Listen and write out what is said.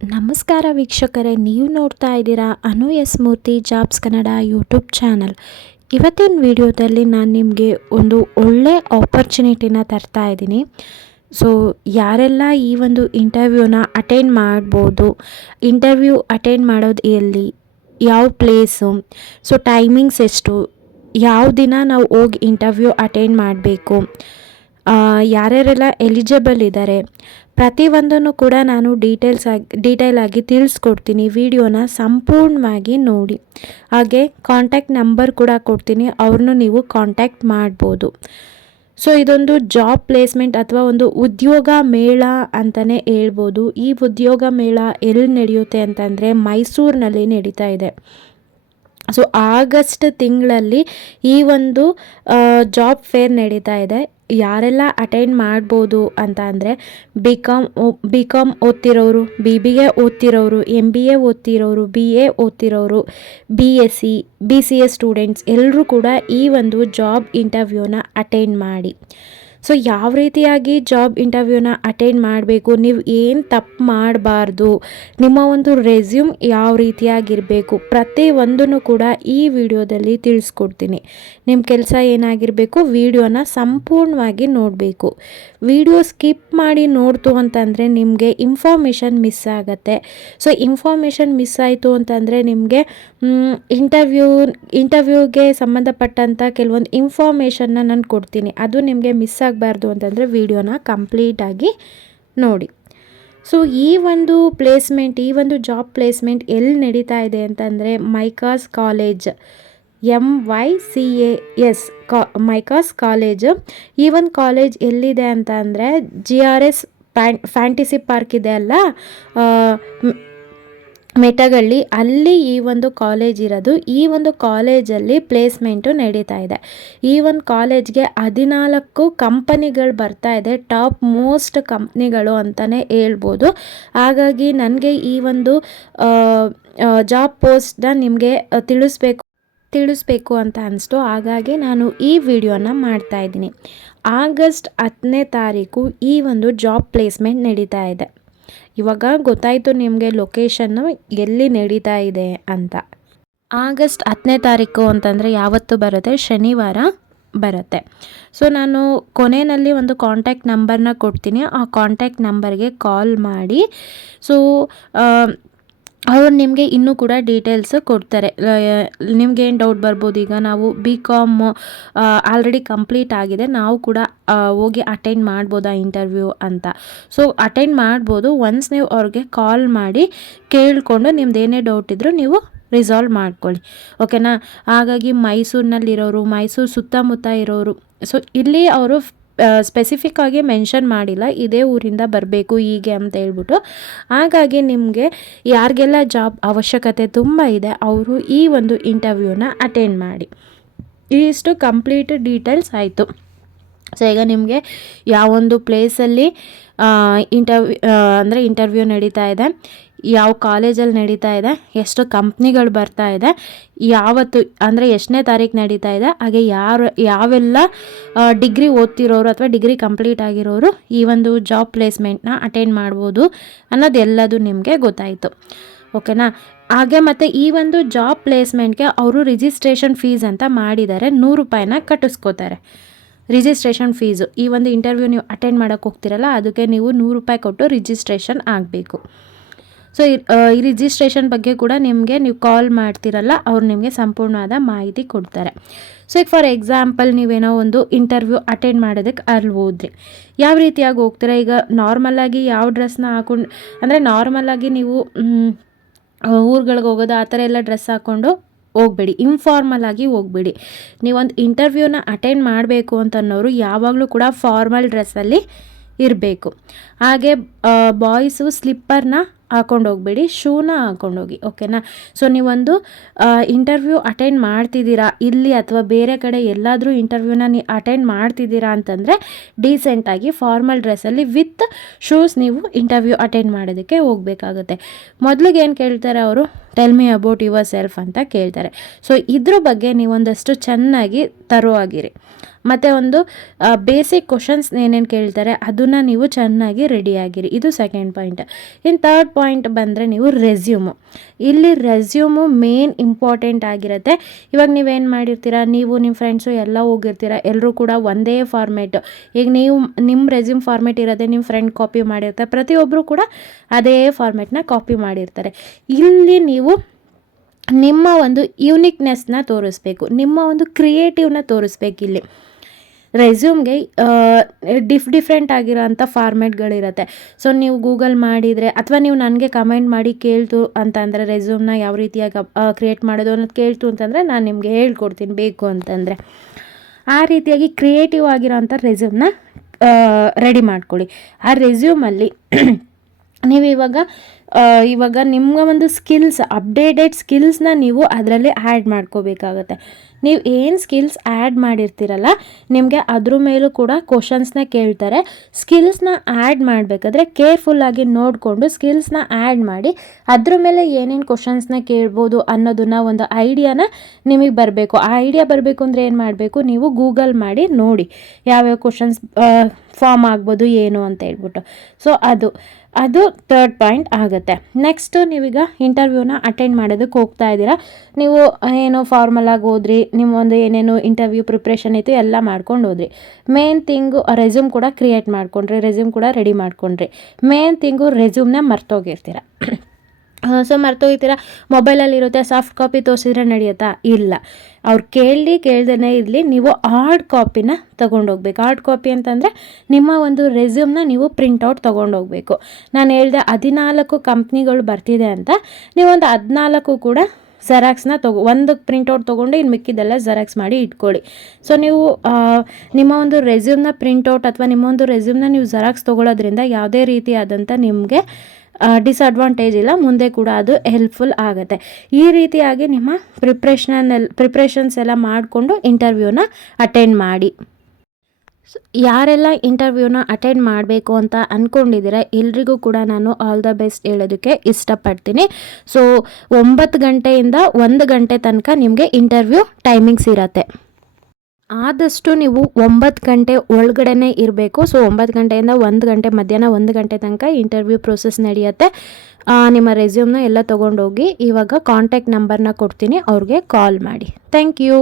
ನಮಸ್ಕಾರ ವೀಕ್ಷಕರೇ, ನೀವು ನೋಡ್ತಾ ಇದ್ದೀರಾ ಅನು ಎಸ್ ಮೂರ್ತಿ ಜಾಬ್ಸ್ ಕನ್ನಡ ಯೂಟ್ಯೂಬ್ ಚಾನಲ್. ಇವತ್ತಿನ ವಿಡಿಯೋದಲ್ಲಿ ನಾನು ನಿಮಗೆ ಒಂದು ಒಳ್ಳೆ ಆಪರ್ಚುನಿಟಿನ ತರ್ತಾ ಇದ್ದೀನಿ. ಸೊ ಯಾರೆಲ್ಲ ಈ ಒಂದು ಇಂಟರ್ವ್ಯೂನ ಅಟೆಂಡ್ ಮಾಡ್ಬೋದು, ಇಂಟರ್ವ್ಯೂ ಅಟೆಂಡ್ ಮಾಡೋದು ಎಲ್ಲಿ, ಯಾವ ಪ್ಲೇಸು, ಸೊ ಟೈಮಿಂಗ್ಸ್ ಎಷ್ಟು, ಯಾವ ದಿನ ನಾವು ಹೋಗಿ ಇಂಟರ್ವ್ಯೂ ಅಟೆಂಡ್ ಮಾಡಬೇಕು, ಯಾರ್ಯಾರೆಲ್ಲ ಎಲಿಜಿಬಲ್ ಇದ್ದಾರೆ, ಪ್ರತಿಯೊಂದನ್ನು ಕೂಡ ನಾನು ಡೀಟೇಲ್ ಆಗಿ ತಿಳಿಸ್ಕೊಡ್ತೀನಿ. ವಿಡಿಯೋನ ಸಂಪೂರ್ಣವಾಗಿ ನೋಡಿ. ಹಾಗೆ ಕಾಂಟ್ಯಾಕ್ಟ್ ನಂಬರ್ ಕೂಡ ಕೊಡ್ತೀನಿ, ಅವ್ರನ್ನೂ ನೀವು ಕಾಂಟ್ಯಾಕ್ಟ್ ಮಾಡ್ಬೋದು. ಸೊ ಇದೊಂದು ಜಾಬ್ ಪ್ಲೇಸ್ಮೆಂಟ್ ಅಥವಾ ಒಂದು ಉದ್ಯೋಗ ಮೇಳ ಅಂತಲೇ ಹೇಳ್ಬೋದು. ಈ ಉದ್ಯೋಗ ಮೇಳ ಎಲ್ಲಿ ನಡೆಯುತ್ತೆ ಅಂತಂದರೆ ಮೈಸೂರಿನಲ್ಲಿ ನಡೀತಾ ಇದೆ. ಸೊ ಆಗಸ್ಟ್ ತಿಂಗಳಲ್ಲಿ ಈ ಒಂದು ಜಾಬ್ ಫೇರ್ ನಡೀತಾ ಇದೆ. ಯಾರೆಲ್ಲ ಅಟೆಂಡ್ ಮಾಡ್ಬೋದು ಅಂತ ಅಂದರೆ ಬಿ ಕಾಮ್ ಓದ್ತಿರೋರು, BBA ಓದ್ತಿರೋರು, MBA ಓದ್ತಿರೋರು, BA ಓದ್ತಿರೋರು, BSc BCA ಸ್ಟೂಡೆಂಟ್ಸ್ ಎಲ್ಲರೂ ಕೂಡ ಈ ಒಂದು ಜಾಬ್ ಇಂಟರ್ವ್ಯೂನ ಅಟೆಂಡ್ ಮಾಡಿ. ಸೊ ಯಾವ ರೀತಿಯಾಗಿ ಜಾಬ್ ಇಂಟರ್ವ್ಯೂನ ಅಟೆಂಡ್ ಮಾಡಬೇಕು, ನೀವು ಏನು ತಪ್ಪು ಮಾಡಬಾರ್ದು, ನಿಮ್ಮ ಒಂದು ರೆಸ್ಯೂಮ್ ಯಾವ ರೀತಿಯಾಗಿರಬೇಕು, ಪ್ರತಿಯೊಂದನ್ನು ಕೂಡ ಈ ವಿಡಿಯೋದಲ್ಲಿ ತಿಳಿಸ್ಕೊಡ್ತೀನಿ. ನಿಮ್ಮ ಕೆಲಸ ಏನಾಗಿರಬೇಕು, ವಿಡಿಯೋನ ಸಂಪೂರ್ಣವಾಗಿ ನೋಡಬೇಕು. ವಿಡಿಯೋ ಸ್ಕಿಪ್ ಮಾಡಿ ನೋಡ್ತು ಅಂತಂದರೆ ನಿಮಗೆ ಇನ್ಫಾರ್ಮೇಷನ್ ಮಿಸ್ ಆಗುತ್ತೆ. ಸೊ ಇನ್ಫಾರ್ಮೇಷನ್ ಮಿಸ್ ಆಯಿತು ಅಂತಂದರೆ ನಿಮಗೆ ಇಂಟರ್ವ್ಯೂಗೆ ಸಂಬಂಧಪಟ್ಟಂಥ ಕೆಲವೊಂದು ಇನ್ಫಾರ್ಮೇಷನ್ನ ನಾನು ಕೊಡ್ತೀನಿ, ಅದು ನಿಮಗೆ ಮಿಸ್ ಆಗಬಾರ್ದು ಅಂತಂದರೆ ವಿಡಿಯೋನ ಕಂಪ್ಲೀಟಾಗಿ ನೋಡಿ. ಸೊ ಈ ಒಂದು ಜಾಬ್ ಪ್ಲೇಸ್ಮೆಂಟ್ ಎಲ್ಲಿ ನಡೀತಾ ಇದೆ ಅಂತಂದರೆ ಮೈಕಾಸ್ ಕಾಲೇಜ್, MYCAS ಮೈಕಾಸ್ ಕಾಲೇಜು. ಈ ಒಂದು ಕಾಲೇಜ್ ಎಲ್ಲಿದೆ ಅಂತ ಅಂದರೆ GRS ಫ್ಯಾಂಟಿಸಿ ಪಾರ್ಕ್ ಇದೆ ಅಲ್ಲ, ಮೆಟಗಳ್ಳಿ, ಅಲ್ಲಿ ಈ ಒಂದು ಕಾಲೇಜ್ ಇರೋದು. ಈ ಒಂದು ಕಾಲೇಜಲ್ಲಿ ಪ್ಲೇಸ್ಮೆಂಟು ನಡೀತಾ ಇದೆ. ಈ ಒಂದು ಕಾಲೇಜ್ಗೆ 14 ಕಂಪನಿಗಳು ಬರ್ತಾ ಇದೆ, ಟಾಪ್ ಮೋಸ್ಟ್ ಕಂಪ್ನಿಗಳು ಅಂತಲೇ ಹೇಳ್ಬೋದು. ಹಾಗಾಗಿ ನನಗೆ ಈ ಒಂದು ಜಾಬ್ ಪೋಸ್ಟ್ನ ನಿಮಗೆ ತಿಳಿಸ್ಬೇಕು ಅಂತ ಅನಿಸ್ತು. ಹಾಗಾಗಿ ನಾನು ಈ ವಿಡಿಯೋನ ಮಾಡ್ತಾಯಿದ್ದೀನಿ. ಆಗಸ್ಟ್ 10ನೇ ತಾರೀಕು ಈ ಒಂದು ಜಾಬ್ ಪ್ಲೇಸ್ಮೆಂಟ್ ನಡೀತಾ ಇದೆ. ಇವಾಗ ಗೊತ್ತಾಯಿತು ನಿಮಗೆ ಲೊಕೇಶನ್ನು ಎಲ್ಲಿ ನಡೀತಾ ಇದೆ ಅಂತ. ಆಗಸ್ಟ್ 10ನೇ ತಾರೀಕು ಅಂತಂದರೆ ಯಾವತ್ತು ಬರುತ್ತೆ, ಶನಿವಾರ ಬರುತ್ತೆ. ಸೊ ನಾನು ಕೊನೆಯಲ್ಲಿ ಒಂದು ಕಾಂಟ್ಯಾಕ್ಟ್ ನಂಬರ್ನ ಕೊಡ್ತೀನಿ, ಆ ಕಾಂಟ್ಯಾಕ್ಟ್ ನಂಬರ್ಗೆ ಕಾಲ್ ಮಾಡಿ. ಸೊ ಅವರು ನಿಮಗೆ ಇನ್ನೂ ಕೂಡ ಡೀಟೇಲ್ಸ್ ಕೊಡ್ತಾರೆ. ನಿಮಗೇನು ಡೌಟ್ ಬರ್ಬೋದು, ಈಗ ನಾವು BCom ಆಲ್ರೆಡಿ ಕಂಪ್ಲೀಟ್ ಆಗಿದೆ, ನಾವು ಕೂಡ ಹೋಗಿ ಅಟೆಂಡ್ ಮಾಡ್ಬೋದಾ ಇಂಟರ್ವ್ಯೂ ಅಂತ. ಸೊ ಅಟೆಂಡ್ ಮಾಡ್ಬೋದು. ಒನ್ಸ್ ನೀವು ಅವ್ರಿಗೆ ಕಾಲ್ ಮಾಡಿ ಕೇಳಿಕೊಂಡು ನಿಮ್ದು ಡೌಟ್ ಇದ್ದರೂ ನೀವು ರಿಸಾಲ್ವ್ ಮಾಡ್ಕೊಳ್ಳಿ, ಓಕೆನಾ. ಹಾಗಾಗಿ ಮೈಸೂರಿನಲ್ಲಿರೋರು, ಮೈಸೂರು ಸುತ್ತಮುತ್ತ ಇರೋರು, ಸೊ ಇಲ್ಲಿ ಅವರು ಸ್ಪೆಸಿಫಿಕ್ ಆಗಿ ಮೆನ್ಷನ್ ಮಾಡಿಲ್ಲ ಇದೇ ಊರಿಂದ ಬರಬೇಕು ಹೀಗೆ ಅಂತ ಹೇಳ್ಬಿಟ್ಟು. ಹಾಗಾಗಿ ನಿಮಗೆ ಯಾರಿಗೆಲ್ಲ ಜಾಬ್ ಅವಶ್ಯಕತೆ ತುಂಬ ಇದೆ ಅವರು ಈ ಒಂದು ಇಂಟರ್ವ್ಯೂನ ಅಟೆಂಡ್ ಮಾಡಿ. ಇಷ್ಟು ಕಂಪ್ಲೀಟ್ ಡೀಟೇಲ್ಸ್ ಆಯಿತು. ಸೊ ಈಗ ನಿಮಗೆ ಯಾವೊಂದು ಪ್ಲೇಸಲ್ಲಿ ಇಂಟರ್ವ್ಯೂ ನಡೀತಾ ಇದೆ, ಯಾವ ಕಾಲೇಜಲ್ಲಿ ನಡೀತಾ ಇದೆ, ಎಷ್ಟು ಕಂಪ್ನಿಗಳು ಬರ್ತಾ ಇದೆ, ಯಾವತ್ತು ಅಂದರೆ ಎಷ್ಟನೇ ತಾರೀಕು ನಡೀತಾ ಇದೆ, ಹಾಗೆ ಯಾವೆಲ್ಲ ಡಿಗ್ರಿ ಓದ್ತಿರೋರು ಅಥವಾ ಡಿಗ್ರಿ ಕಂಪ್ಲೀಟ್ ಆಗಿರೋರು ಈ ಒಂದು ಜಾಬ್ ಪ್ಲೇಸ್ಮೆಂಟ್ನ ಅಟೆಂಡ್ ಮಾಡ್ಬೋದು ಅನ್ನೋದೆಲ್ಲದು ನಿಮಗೆ ಗೊತ್ತಾಯಿತು, ಓಕೆನಾ. ಹಾಗೆ ಮತ್ತು ಈ ಒಂದು ಜಾಬ್ ಪ್ಲೇಸ್ಮೆಂಟ್ಗೆ ಅವರು ರಿಜಿಸ್ಟ್ರೇಷನ್ ಫೀಸ್ ಅಂತ ಮಾಡಿದ್ದಾರೆ, 100 ರೂಪಾಯಿನ ಕಟ್ಟಿಸ್ಕೋತಾರೆ ರಿಜಿಸ್ಟ್ರೇಷನ್ ಫೀಸು. ಈ ಒಂದು ಇಂಟರ್ವ್ಯೂ ನೀವು ಅಟೆಂಡ್ ಮಾಡೋಕ್ಕೆ ಹೋಗ್ತಿರಲ್ಲ, ಅದಕ್ಕೆ ನೀವು 100 ರೂಪಾಯಿ ಕೊಟ್ಟು ರಿಜಿಸ್ಟ್ರೇಷನ್ ಆಗಬೇಕು. ಸೊ ಈ ರಿಜಿಸ್ಟ್ರೇಷನ್ ಬಗ್ಗೆ ಕೂಡ ನೀವು ಕಾಲ್ ಮಾಡ್ತಿರಲ್ಲ, ಅವ್ರು ನಿಮಗೆ ಸಂಪೂರ್ಣವಾದ ಮಾಹಿತಿ ಕೊಡ್ತಾರೆ. ಸೊ ಈಗ ಫಾರ್ ಎಕ್ಸಾಂಪಲ್ ನೀವೇನೋ ಒಂದು ಇಂಟರ್ವ್ಯೂ ಅಟೆಂಡ್ ಮಾಡೋದಕ್ಕೆ ಅಲ್ಲಿ ಹೋದ್ರಿ, ಯಾವ ರೀತಿಯಾಗಿ ಹೋಗ್ತೀರಾ, ಈಗ ನಾರ್ಮಲಾಗಿ ಯಾವ ಡ್ರೆಸ್ನ ಹಾಕೊಂಡು, ಅಂದರೆ ನಾರ್ಮಲಾಗಿ ನೀವು ಊರುಗಳಿಗೆ ಹೋಗೋದು ಆ ಥರ ಎಲ್ಲ ಡ್ರೆಸ್ ಹಾಕ್ಕೊಂಡು ಹೋಗಬೇಡಿ, ಇನ್ಫಾರ್ಮಲ್ ಆಗಿ ಹೋಗಬೇಡಿ. ನೀವೊಂದು ಇಂಟರ್ವ್ಯೂನ ಅಟೆಂಡ್ ಮಾಡಬೇಕು ಅಂತನ್ನೋರು ಯಾವಾಗಲೂ ಕೂಡ ಫಾರ್ಮಲ್ ಡ್ರೆಸ್ಸಲ್ಲಿ ಇರಬೇಕು. ಹಾಗೆ ಬಾಯ್ಸು ಸ್ಲಿಪ್ಪರ್ನ ಹಾಕೊಂಡು ಹೋಗಬೇಡಿ, ಶೂನ ಹಾಕೊಂಡೋಗಿ, ಓಕೆನಾ. ಸೊ ನೀವೊಂದು ಇಂಟರ್ವ್ಯೂ ಅಟೆಂಡ್ ಮಾಡ್ತಿದ್ದೀರಾ ಇಲ್ಲಿ ಅಥವಾ ಬೇರೆ ಕಡೆ ಎಲ್ಲಾದರೂ ಇಂಟರ್ವ್ಯೂನ ಅಟೆಂಡ್ ಮಾಡ್ತಿದ್ದೀರಾ ಅಂತಂದರೆ ಡೀಸೆಂಟಾಗಿ ಫಾರ್ಮಲ್ ಡ್ರೆಸ್ಸಲ್ಲಿ ವಿತ್ ಶೂಸ್ ನೀವು ಇಂಟರ್ವ್ಯೂ ಅಟೆಂಡ್ ಮಾಡೋದಕ್ಕೆ ಹೋಗಬೇಕಾಗುತ್ತೆ. ಮೊದಲಿಗೆ ಏನು ಕೇಳ್ತಾರೆ ಅವರು, tell me about your self ಅಂತ ಕೇಳ್ತಾರೆ. ಸೊ ಇದ್ರ ಬಗ್ಗೆ ನೀವೊಂದಷ್ಟು ಚೆನ್ನಾಗಿ ತರೋವಾಗಿರಿ. ಮತ್ತು ಒಂದು ಬೇಸಿಕ್ ಕ್ವಶನ್ಸ್ ಏನೇನು ಕೇಳ್ತಾರೆ ಅದನ್ನು ನೀವು ಚೆನ್ನಾಗಿ ರೆಡಿಯಾಗಿರಿ. ಇದು ಸೆಕೆಂಡ್ ಪಾಯಿಂಟ್. ಇನ್ನು ಥರ್ಡ್ ಪಾಯಿಂಟ್ ಬಂದರೆ ನೀವು ರೆಸ್ಯೂಮು. ಇಲ್ಲಿ ರೆಸ್ಯೂಮು ಮೇನ್ ಇಂಪಾರ್ಟೆಂಟ್ ಆಗಿರುತ್ತೆ. ಇವಾಗ ನೀವೇನು ಮಾಡಿರ್ತೀರ, ನೀವು ನಿಮ್ಮ ಫ್ರೆಂಡ್ಸು ಎಲ್ಲ ಹೋಗಿರ್ತೀರ, ಎಲ್ಲರೂ ಕೂಡ ಒಂದೇ ಫಾರ್ಮೇಟ್. ಈಗ ನೀವು ನಿಮ್ಮ ರೆಸ್ಯೂಮ್ ಫಾರ್ಮೇಟ್ ಇರೋದೇ ನಿಮ್ಮ ಫ್ರೆಂಡ್ ಕಾಪಿ ಮಾಡಿರ್ತಾರೆ, ಪ್ರತಿಯೊಬ್ಬರು ಕೂಡ ಅದೇ ಫಾರ್ಮೇಟ್ನ ಕಾಪಿ ಮಾಡಿರ್ತಾರೆ. ಇಲ್ಲಿ ನೀವು ನಿಮ್ಮ ಒಂದು ಯೂನಿಕ್ನೆಸ್ನ ತೋರಿಸ್ಬೇಕು, ನಿಮ್ಮ ಒಂದು ಕ್ರಿಯೇಟಿವ್ನ ತೋರಿಸ್ಬೇಕು. ಇಲ್ಲಿ ರೆಸ್ಯೂಮ್ಗೆ ಡಿಫ್ರೆಂಟ್ ಆಗಿರೋ ಅಂಥ ಫಾರ್ಮೇಟ್ಗಳಿರುತ್ತೆ. ಸೊ ನೀವು ಗೂಗಲ್ ಮಾಡಿದರೆ ಅಥವಾ ನೀವು ನನಗೆ ಕಮೆಂಟ್ ಮಾಡಿ ಕೇಳ್ತು ಅಂತಂದರೆ ರೆಸ್ಯೂಮ್ನ ಯಾವ ರೀತಿಯಾಗಿ ಕ್ರಿಯೇಟ್ ಮಾಡೋದು ಅನ್ನೋದು ಕೇಳ್ತು ಅಂತಂದರೆ ನಾನು ನಿಮಗೆ ಹೇಳ್ಕೊಡ್ತೀನಿ ಬೇಕು ಅಂತಂದರೆ. ಆ ರೀತಿಯಾಗಿ ಕ್ರಿಯೇಟಿವ್ ಆಗಿರೋ ಅಂಥ ರೆಸ್ಯೂಮ್ನ ರೆಡಿ ಮಾಡ್ಕೊಳ್ಳಿ. ಆ ರೆಸ್ಯೂಮಲ್ಲಿ ನೀವು ಇವಾಗ ನಿಮ್ಮ ಒಂದು ಸ್ಕಿಲ್ಸ್, ಅಪ್ಡೇಟೆಡ್ ಸ್ಕಿಲ್ಸ್ನ ನೀವು ಅದರಲ್ಲಿ ಆ್ಯಡ್ ಮಾಡ್ಕೋಬೇಕಾಗತ್ತೆ. ನೀವು ಏನು ಸ್ಕಿಲ್ಸ್ ಆ್ಯಡ್ ಮಾಡಿರ್ತೀರಲ್ಲ, ನಿಮಗೆ ಅದ್ರ ಮೇಲೂ ಕೂಡ ಕ್ವಶನ್ಸ್ನ ಕೇಳ್ತಾರೆ. ಸ್ಕಿಲ್ಸ್ನ ಆ್ಯಡ್ ಮಾಡಬೇಕಾದ್ರೆ ಕೇರ್ಫುಲ್ಲಾಗಿ ನೋಡಿಕೊಂಡು ಸ್ಕಿಲ್ಸ್ನ ಆ್ಯಡ್ ಮಾಡಿ ಅದ್ರ ಮೇಲೆ ಏನೇನು ಕ್ವಶನ್ಸ್ನ ಕೇಳ್ಬೋದು ಅನ್ನೋದನ್ನ ಒಂದು ಐಡಿಯಾನ ನಿಮಗೆ ಬರಬೇಕು. ಆ ಐಡಿಯಾ ಬರಬೇಕು ಅಂದರೆ ಏನು ಮಾಡಬೇಕು, ನೀವು ಗೂಗಲ್ ಮಾಡಿ ನೋಡಿ ಯಾವ್ಯಾವ ಕ್ವಶನ್ಸ್ ಫಾರ್ಮ್ ಆಗ್ಬೋದು ಏನು ಅಂತ ಹೇಳ್ಬಿಟ್ಟು. ಸೊ ಅದು ಥರ್ಡ್ ಪಾಯಿಂಟ್ ಆಗುತ್ತೆ. ನೆಕ್ಸ್ಟು ನೀವೀಗ ಇಂಟರ್ವ್ಯೂನ ಅಟೆಂಡ್ ಮಾಡೋದಕ್ಕೆ ಹೋಗ್ತಾ ಇದ್ದೀರಾ. ನೀವು ಏನೋ ಫಾರ್ಮಲಾಗಿ ಹೋದ್ರಿ, ನಿಮ್ಮ ಒಂದು ಏನೇನು ಇಂಟರ್ವ್ಯೂ ಪ್ರಿಪ್ರೇಷನ್ ಇತ್ತು ಎಲ್ಲ ಮಾಡ್ಕೊಂಡು ಹೋದ್ರಿ. ಮೇನ್ ಥಿಂಗು ರೆಸ್ಯೂಮ್ ಕೂಡ ಕ್ರಿಯೇಟ್ ಮಾಡ್ಕೊಂಡ್ರಿ, ರೆಸ್ಯೂಮ್ ಕೂಡ ರೆಡಿ ಮಾಡ್ಕೊಂಡ್ರಿ. ಮೇನ್ ಥಿಂಗು ರೆಸ್ಯೂಮ್ನ ಮರ್ತೋಗಿರ್ತೀರ. ಸೊ ಮರ್ತೋಗ್ತೀರ, ಮೊಬೈಲಲ್ಲಿರುತ್ತೆ, ಸಾಫ್ಟ್ ಕಾಪಿ ತೋರಿಸಿದ್ರೆ ನಡೆಯುತ್ತಾ? ಇಲ್ಲ. ಅವ್ರು ಕೇಳ್ದೇ ಇರಲಿ, ನೀವು ಹಾರ್ಡ್ ಕಾಪಿನ ತೊಗೊಂಡೋಗ್ಬೇಕು. ಹಾರ್ಡ್ ಕಾಪಿ ಅಂತಂದರೆ ನಿಮ್ಮ ಒಂದು ರೆಸ್ಯೂಮ್ನ ನೀವು ಪ್ರಿಂಟೌಟ್ ತೊಗೊಂಡೋಗ್ಬೇಕು. ನಾನು ಹೇಳಿದೆ 14 ಕಂಪ್ನಿಗಳು ಬರ್ತಿದೆ ಅಂತ, ನೀವೊಂದು 14 ಕೂಡ ಜೆರಾಕ್ಸ್ನ ಒಂದು ಪ್ರಿಂಟೌಟ್ ತೊಗೊಂಡು ಇನ್ನು ಮಿಕ್ಕಿದೆಲ್ಲ ಜೆರಾಕ್ಸ್ ಮಾಡಿ ಇಟ್ಕೊಳ್ಳಿ. ಸೊ ನೀವು ನಿಮ್ಮ ಒಂದು ರೆಸ್ಯೂಮ್ನ ಪ್ರಿಂಟೌಟ್ ಅಥವಾ ನಿಮ್ಮ ಒಂದು ರೆಸ್ಯೂಮ್ನ ನೀವು ಜೆರಾಕ್ಸ್ ತೊಗೊಳ್ಳೋದ್ರಿಂದ ಯಾವುದೇ ರೀತಿಯಾದಂಥ ನಿಮಗೆ ಡಿಸ್ಅಡ್ವಾಂಟೇಜ್ ಇಲ್ಲ, ಮುಂದೆ ಕೂಡ ಅದು ಹೆಲ್ಪ್ಫುಲ್ ಆಗುತ್ತೆ. ಈ ರೀತಿಯಾಗಿ ನಿಮ್ಮ ಪ್ರಿಪ್ರೇಷನ್ಸ್ ಎಲ್ಲ ಮಾಡಿಕೊಂಡು ಇಂಟರ್ವ್ಯೂನ ಅಟೆಂಡ್ ಮಾಡಿ. ಯಾರೆಲ್ಲ ಇಂಟರ್ವ್ಯೂನ ಅಟೆಂಡ್ ಮಾಡಬೇಕು ಅಂತ ಅಂದ್ಕೊಂಡಿದ್ದೀರ ಎಲ್ರಿಗೂ ಕೂಡ ನಾನು ಆಲ್ ದ ಬೆಸ್ಟ್ ಹೇಳೋದಕ್ಕೆ ಇಷ್ಟಪಡ್ತೀನಿ. ಸೊ 9 ಗಂಟೆಯಿಂದ 1 ಗಂಟೆ ತನಕ ನಿಮಗೆ ಇಂಟರ್ವ್ಯೂ ಟೈಮಿಂಗ್ಸ್ ಇರತ್ತೆ. ಆದಷ್ಟು ನೀವು 9 ಗಂಟೆ ಒಳಗಡೆನೇ ಇರಬೇಕು. ಸೊ 9 ಗಂಟೆಯಿಂದ 1 ಗಂಟೆ, ಮಧ್ಯಾಹ್ನ 1 ಗಂಟೆ ತನಕ ಇಂಟರ್ವ್ಯೂ ಪ್ರೋಸೆಸ್ ನಡೆಯುತ್ತೆ. ನಿಮ್ಮ ರೆಸ್ಯೂಮ್ನ ಎಲ್ಲ ತೊಗೊಂಡೋಗಿ ಇವಾಗ ಕಾಂಟ್ಯಾಕ್ಟ್ ನಂಬರ್ನ ಕೊಡ್ತೀನಿ, ಅವ್ರಿಗೆ ಕಾಲ್ ಮಾಡಿ. Thank you.